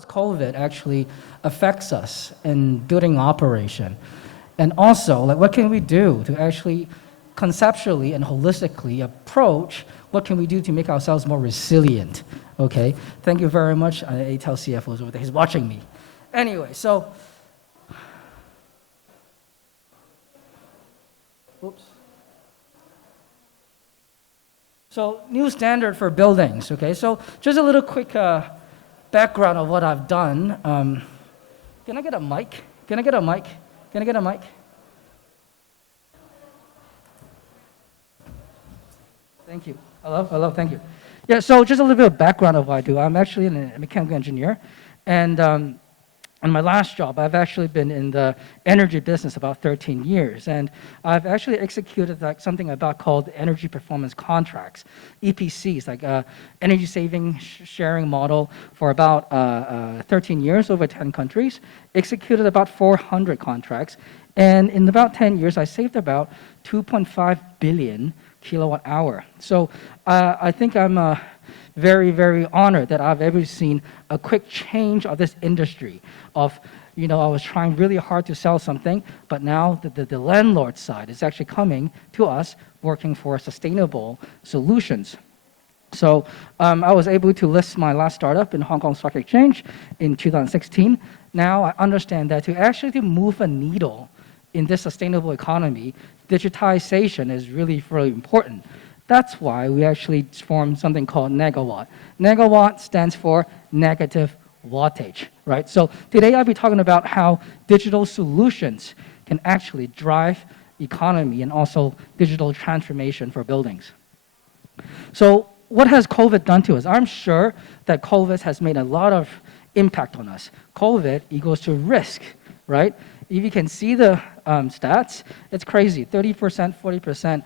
does COVID actually affects us in building operation? And also, like, what can we do to actually conceptually and holistically approach what can we do to make ourselves more resilient? Okay, thank you very much. ATEL CFO is over there, he's watching me. Anyway, so, oops. So, new standard for buildings, okay? So, just a little quick background of what I've done. Can I get a mic? Can I get a mic? Can I get a mic? Thank you. Hello, thank you. Yeah, so just a little bit of background of what I do. I'm actually a mechanical engineer, and in my last job, I've actually been in the energy business about 13 years, and I've actually executed like something about called energy performance contracts, EPCs, like energy saving sharing model for about 13 years over 10 countries, executed about 400 contracts, and in about 10 years, I saved about 2.5 billion kilowatt hour. So I think I'm very, very honored that I've ever seen a quick change of this industry of, I was trying really hard to sell something, but now the landlord side is actually coming to us working for sustainable solutions. So I was able to list my last startup in Hong Kong Stock Exchange in 2016. Now I understand that to actually move a needle in this sustainable economy, digitization is really, really important. That's why we actually formed something called Negawatt. Negawatt stands for negative wattage, right? So today I'll be talking about how digital solutions can actually drive economy and also digital transformation for buildings. So what has COVID done to us? I'm sure that COVID has made a lot of impact on us. COVID equals to risk, right? If you can see the stats, it's crazy. 30%, 40%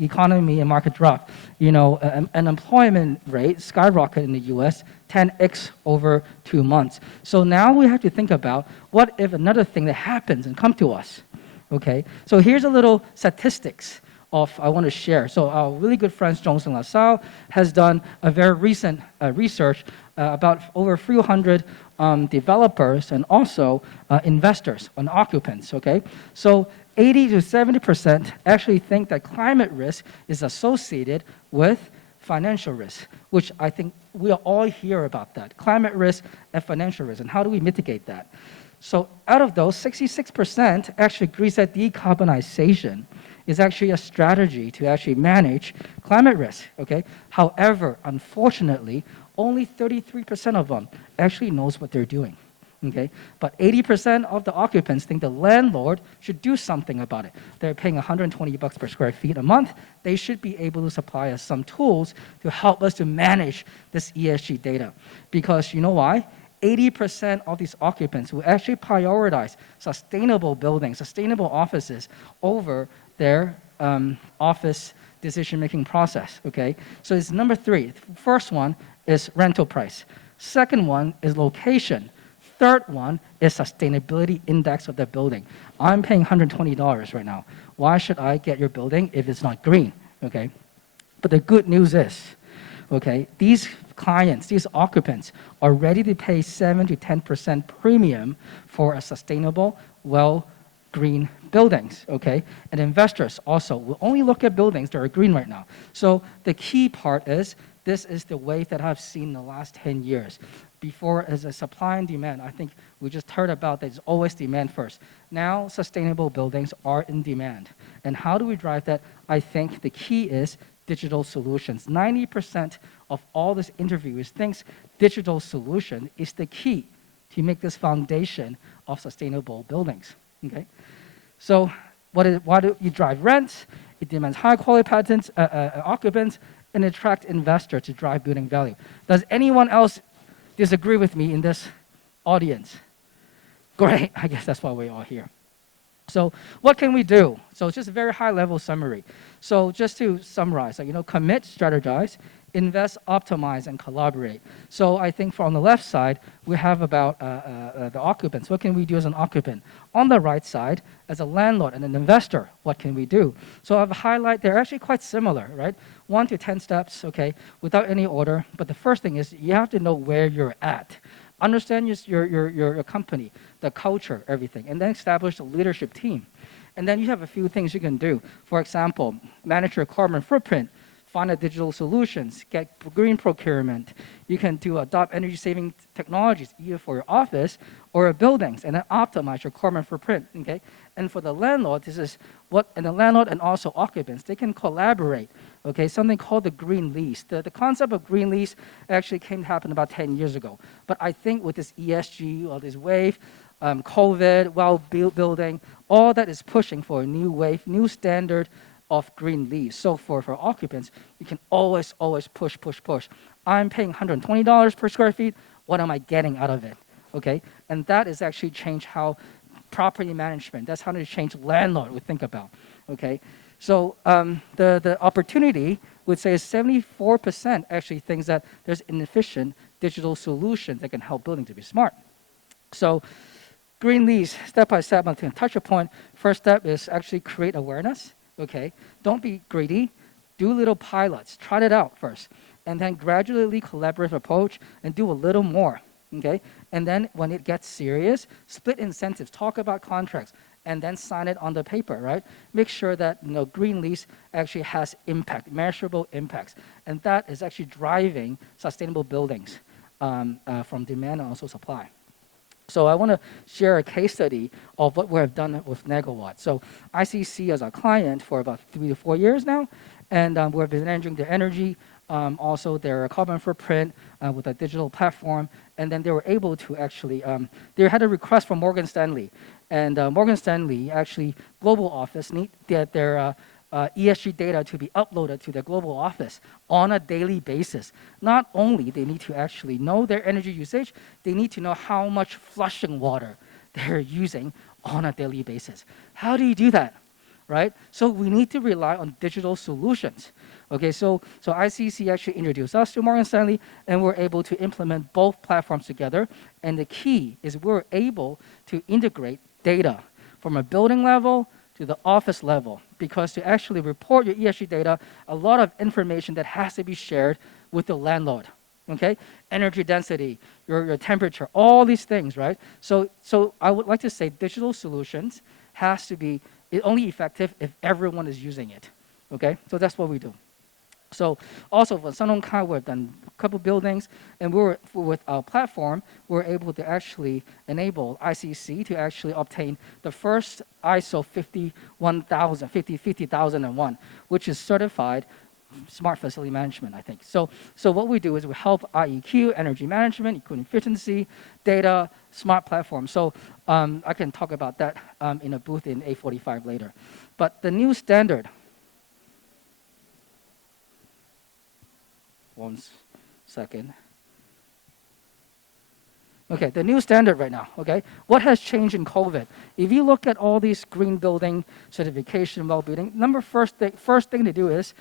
economy and market drop. Unemployment rate skyrocketed in the US, 10x over 2 months. So now we have to think about what if another thing that happens and come to us, okay? So here's a little statistics I want to share. So our really good friend, Johnson LaSalle, has done a very recent research about over 300 developers and also investors and occupants, okay? So 80 to 70% actually think that climate risk is associated with financial risk, which I think we all hear about that. Climate risk and financial risk, and how do we mitigate that? So out of those, 66% actually agrees that decarbonization is actually a strategy to actually manage climate risk, okay? However, unfortunately, only 33% of them actually knows what they're doing, okay? But 80% of the occupants think the landlord should do something about it. They're paying $120 per square feet a month. They should be able to supply us some tools to help us to manage this ESG data. Because you know why? 80% of these occupants will actually prioritize sustainable buildings, sustainable offices over their office decision-making process, okay? So it's number 3. First one is rental price. Second one is location. Third one is sustainability index of the building. I'm paying $120 right now. Why should I get your building if it's not green, okay? But the good news is, okay, these clients, these occupants are ready to pay 7 to 10% premium for a sustainable, green buildings, okay? And investors also will only look at buildings that are green right now. So the key part is, this is the wave that I've seen in the last 10 years. Before, as a supply and demand, I think we just heard about that it's always demand first. Now, sustainable buildings are in demand. And how do we drive that? I think the key is digital solutions. 90% of all these interviewers thinks digital solution is the key to make this foundation of sustainable buildings, okay? So why do you drive rents? It demands high quality patents, occupants, and attract investors to drive building value. Does anyone else disagree with me in this audience? Great, I guess that's why we're all here. So what can we do? So just a very high level summary. So just to summarize, commit, strategize, invest, optimize, and collaborate. So I think on the left side, we have about the occupants. What can we do as an occupant? On the right side, as a landlord and an investor, what can we do? So I've highlighted, they're actually quite similar, right? 1 to 10 steps, okay, without any order. But the first thing is you have to know where you're at. Understand your company, the culture, everything, and then establish a leadership team. And then you have a few things you can do. For example, manage your carbon footprint, find a digital solutions, get green procurement. You can adopt energy saving technologies either for your office or your buildings, and then optimize your carbon footprint. Okay, and for the landlord, and the landlord and also occupants, they can collaborate. Okay, something called the green lease. The concept of green lease actually came to happen about 10 years ago. But I think with this ESG or this wave, COVID, building, all that is pushing for a new wave, new standard of green lease. So for occupants, you can always push. I'm paying $120 per square feet. What am I getting out of it? Okay, and that is actually change how property management. That's how to change landlord would think about. Okay, so the opportunity would say is 74% actually thinks that there's inefficient digital solutions that can help building to be smart. So green lease, step by step, I'm going to touch a point. First step is actually create awareness. Okay, don't be greedy. Do little pilots. Try it out first, and then gradually collaborative approach and do a little more. Okay, and then when it gets serious, split incentives. Talk about contracts, and then sign it on the paper. Right? Make sure that green lease actually has impact, measurable impacts, and that is actually driving sustainable buildings from demand and also supply. So I want to share a case study of what we have done with Negawatt. So ICC is our client for about 3 to 4 years now, and we've been managing their energy, also their carbon footprint with a digital platform, and then they were able to actually, they had a request from Morgan Stanley, and Morgan Stanley actually global office need their ESG data to be uploaded to their global office on a daily basis. Not only they need to actually know their energy usage, they need to know how much flushing water they're using on a daily basis. How do you do that, right? So we need to rely on digital solutions. Okay, so ICC actually introduced us to Morgan Stanley, and we're able to implement both platforms together. And the key is we're able to integrate data from a building level to the office level, because to actually report your ESG data, a lot of information that has to be shared with the landlord. Okay, energy density, your temperature, all these things, right? So I would like to say digital solutions has to be only effective if everyone is using it. Okay, so that's what we do. So also for Sun Hung Kai, we've done a couple buildings, and with our platform, we're able to actually enable ICC to actually obtain the first ISO 50001, which is certified smart facility management, I think. So what we do is we help IEQ, energy management, including efficiency, data, smart platform. So I can talk about that in a booth in A45 later. But the new standard, one second. Okay, the new standard right now, okay? What has changed in COVID? If you look at all these green building certification, well-being, first thing to do is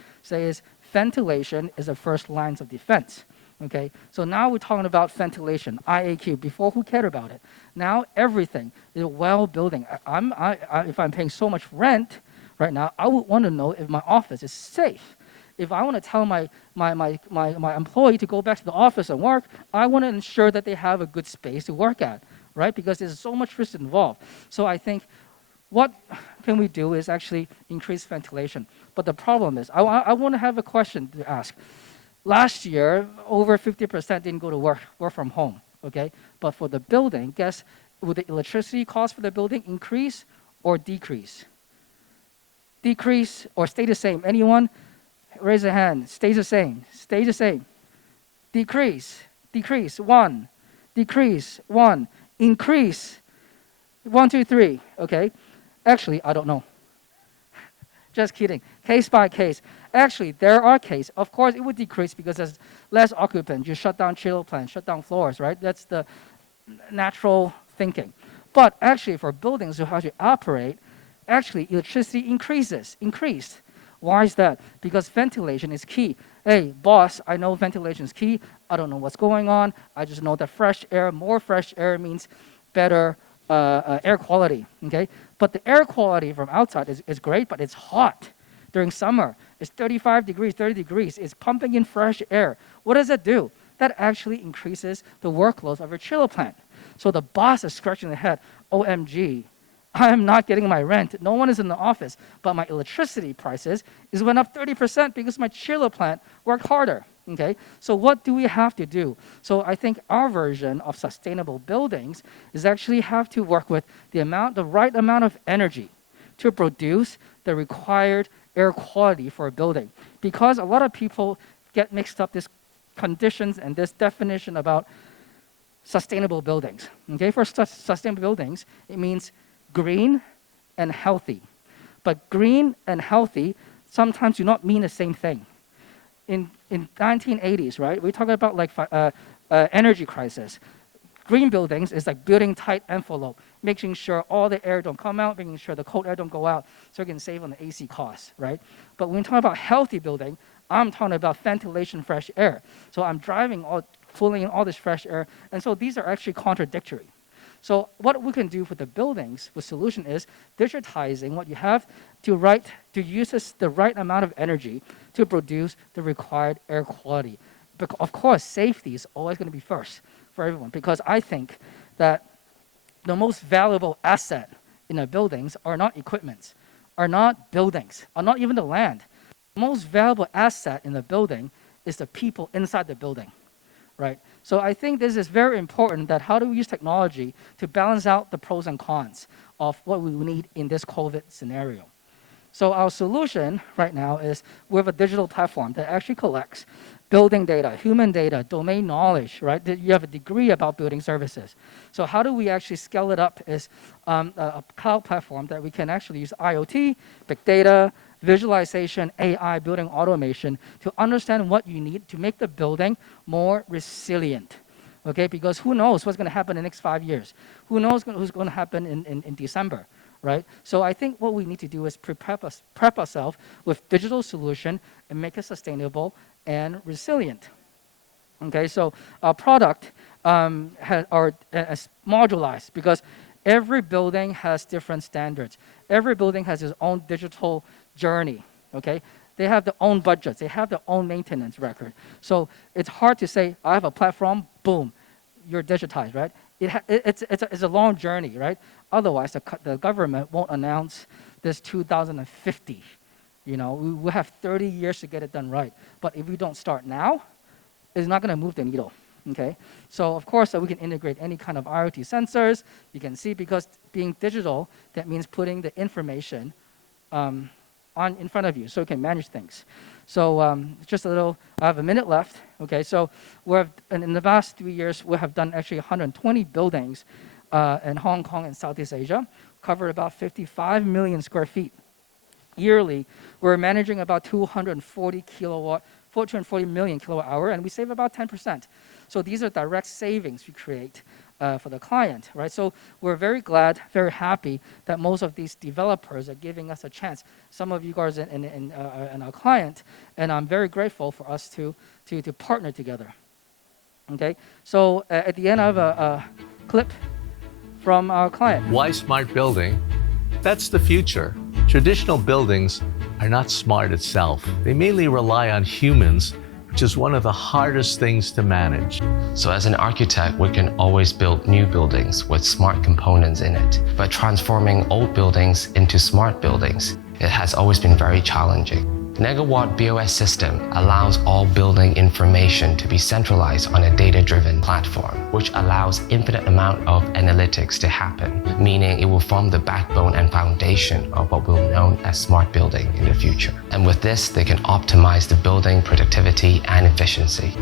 ventilation is the first lines of defense, okay? So now we're talking about ventilation, IAQ. Before, who cared about it? Now everything is well-building. If I'm paying so much rent right now, I would want to know if my office is safe. If I want to tell my employee to go back to the office and work, I want to ensure that they have a good space to work at, right? Because there's so much risk involved. So I think what can we do is actually increase ventilation. But the problem is, I want to have a question to ask. Last year, over 50% didn't go to work from home, okay? But for the building, guess, would the electricity cost for the building increase or decrease? Decrease or stay the same? Anyone? Raise a hand. Stays the same. Stay the same. Decrease. Decrease. 1. Decrease. 1. Increase. 1, 2, 3. Okay. Actually, I don't know. Just kidding. Case by case. Actually, there are cases. Of course, it would decrease because there's less occupants. You shut down chiller plants, shut down floors, right? That's the natural thinking. But actually, for buildings who have to operate, actually, electricity increased. Why is that? Because ventilation is key. Hey, boss, I know ventilation is key. I don't know what's going on. I just know that more fresh air means better air quality, okay? But the air quality from outside is great, but it's hot. During summer, it's 35 degrees, 30 degrees. It's pumping in fresh air. What does it do? that actually increases the workload of your chiller plant. So the boss is scratching their head, OMG, I am not getting my rent. No one is in the office, but my electricity prices went up 30% because my chiller plant worked harder. Okay, so what do we have to do? So I think our version of sustainable buildings is actually have to work with the right amount of energy to produce the required air quality for a building. Because a lot of people get mixed up these conditions and this definition about sustainable buildings. Okay, for sustainable buildings, it means green and healthy. But green and healthy sometimes do not mean the same thing. In 1980s, right, we talk about like energy crisis. Green buildings is like building tight envelope, making sure all the air don't come out, making sure the cold air don't go out, so you can save on the AC costs, right? But when we talk about healthy building, I'm talking about ventilation, fresh air. So I'm pulling in all this fresh air, and so these are actually contradictory. So what we can do for the buildings, the solution is digitizing what you have to use the right amount of energy to produce the required air quality. But of course, safety is always going to be first for everyone, because I think that the most valuable asset in the buildings are not equipment, are not buildings, are not even the land. The most valuable asset in the building is the people inside the building. Right? So I think this is very important, that how do we use technology to balance out the pros and cons of what we need in this COVID scenario. So our solution right now is we have a digital platform that actually collects building data, human data, domain knowledge, right? That you have a degree about building services. So how do we actually scale it up is a cloud platform that we can actually use IoT, big data, visualization, AI, building automation to understand what you need to make the building more resilient. Okay, because who knows what's going to happen in the next 5 years? Who knows what's going to happen in December, right? So I think what we need to do is prep ourselves with digital solution and make it sustainable and resilient. Okay, so our product is modularized because every building has different standards. Every building has its own digital journey, okay? They have their own budgets. They have their own maintenance record. So it's hard to say, I have a platform, boom, you're digitized, right? It's a long journey, right? Otherwise, the government won't announce this 2050. You know, we have 30 years to get it done right. But if we don't start now, it's not going to move the needle. Okay, so of course we can integrate any kind of IoT sensors. You can see, because being digital, that means putting the information in front of you, so you can manage things. So just a little. I have a minute left. Okay, so in the past 3 years, we have done actually 120 buildings in Hong Kong and Southeast Asia, covered about 55 million square feet. Yearly, we're managing about 240 million kilowatt hour, and we save about 10%. So these are direct savings we create for the client, right? So we're very glad, very happy that most of these developers are giving us a chance. Some of you guys and our client, and I'm very grateful for us to partner together. Okay, so at the end I have a clip from our client. Why smart building? That's the future. Traditional buildings are not smart itself. They mainly rely on humans, which is one of the hardest things to manage. So as an architect, we can always build new buildings with smart components in it. But transforming old buildings into smart buildings, it has always been very challenging. Negawatt BOS system allows all building information to be centralized on a data-driven platform, which allows infinite amount of analytics to happen, meaning it will form the backbone and foundation of what we'll know as smart building in the future. And with this, they can optimize the building productivity and efficiency.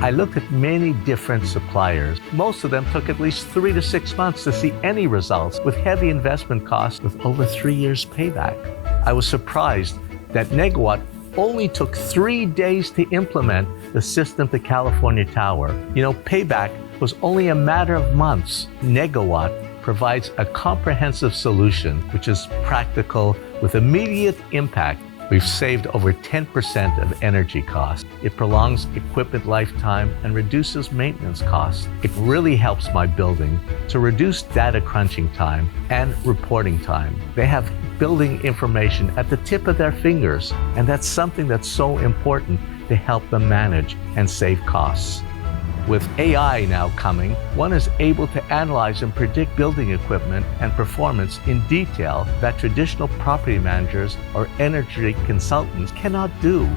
I looked at many different suppliers. Most of them took at least 3 to 6 months to see any results, with heavy investment costs with over 3 years payback. I was surprised that Negawatt only took 3 days to implement the system to California Tower. You know, payback was only a matter of months. Negawatt provides a comprehensive solution which is practical with immediate impact. We've saved over 10% of energy costs. It prolongs equipment lifetime and reduces maintenance costs. It really helps my building to reduce data crunching time and reporting time. They have building information at the tip of their fingers, and that's something that's so important to help them manage and save costs. With AI now coming, one is able to analyze and predict building equipment and performance in detail that traditional property managers or energy consultants cannot do.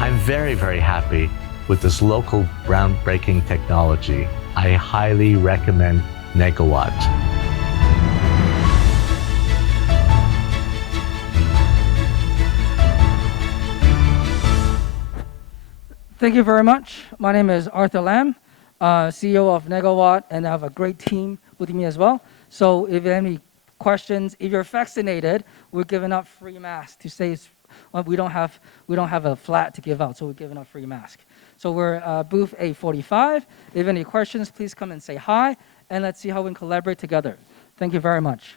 I'm very, very happy with this local groundbreaking technology. I highly recommend Negawatt. Thank you very much. My name is Arthur Lam, CEO of Negawatt, and I have a great team with me as well. So if you have any questions, if you're vaccinated, we're giving out free masks to say we don't have a flat to give out, so we're giving out free masks. So we're booth A45. If you have any questions, please come and say hi, and let's see how we can collaborate together. Thank you very much.